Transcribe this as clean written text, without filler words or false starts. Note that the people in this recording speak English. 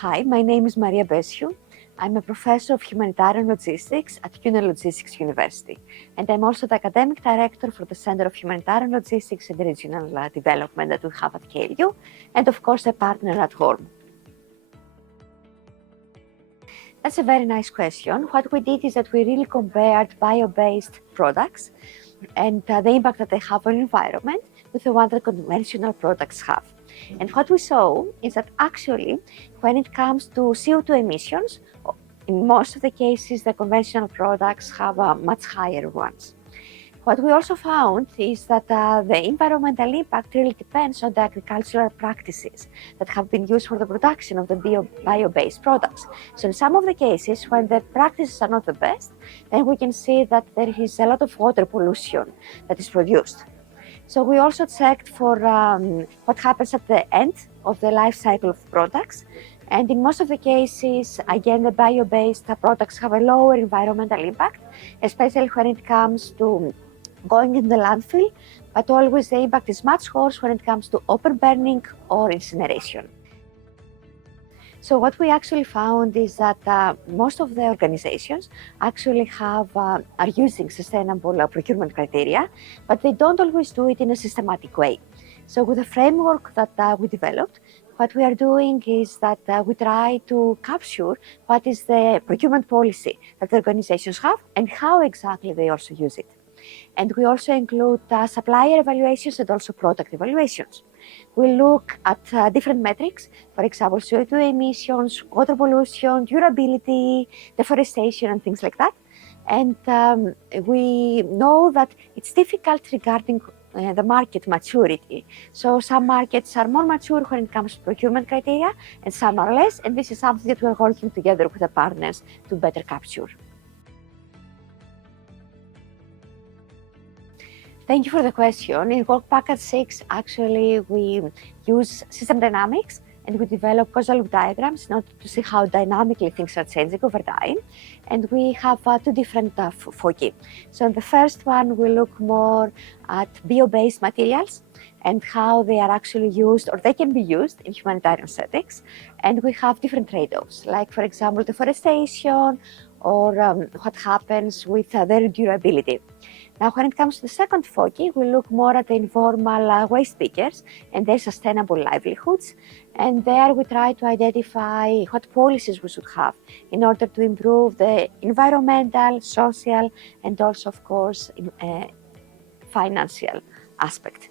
Hi, my name is Maria Besiou. I'm a professor of humanitarian logistics at Kühne Logistics University, and I'm also the academic director for the Center of Humanitarian Logistics and Regional Development that we have at KLU, and of course a partner at HORM. That's a very nice question. What we did is that we really compared bio-based products and the impact that they have on the environment with the one that conventional products have. And what we saw is that actually, when it comes to CO2 emissions, in most of the cases, the conventional products have much higher ones. What we also found is that the environmental impact really depends on the agricultural practices that have been used for the production of the bio-based products. So in some of the cases, when the practices are not the best, then we can see that there is a lot of water pollution that is produced. So we also checked for what happens at the end of the life cycle of products. And in most of the cases, again, the bio-based products have a lower environmental impact, especially when it comes to going in the landfill, but always the impact is much worse when it comes to open burning or incineration. So what we actually found is that most of the organizations actually are using sustainable procurement criteria, but they don't always do it in a systematic way. So with the framework that we developed, what we are doing is that we try to capture what is the procurement policy that the organizations have and how exactly they also use it. And we also include supplier evaluations and also product evaluations. We look at different metrics, for example, CO2 emissions, water pollution, durability, deforestation, and things like that. And we know that it's difficult regarding the market maturity. So some markets are more mature when it comes to procurement criteria, and some are less. And this is something that we're working together with the partners to better capture. Thank you for the question. In Work Package 6, actually, we use system dynamics and we develop causal loop diagrams in order to see how dynamically things are changing over time. And we have two different foci. So in the first one, we look more at bio-based materials and how they are actually used, or they can be used in humanitarian settings. And we have different trade-offs, like, for example, deforestation or what happens with their durability. Now, when it comes to the second foci, we look more at the informal waste pickers and their sustainable livelihoods. And there we try to identify what policies we should have in order to improve the environmental, social, and also, of course, financial aspect.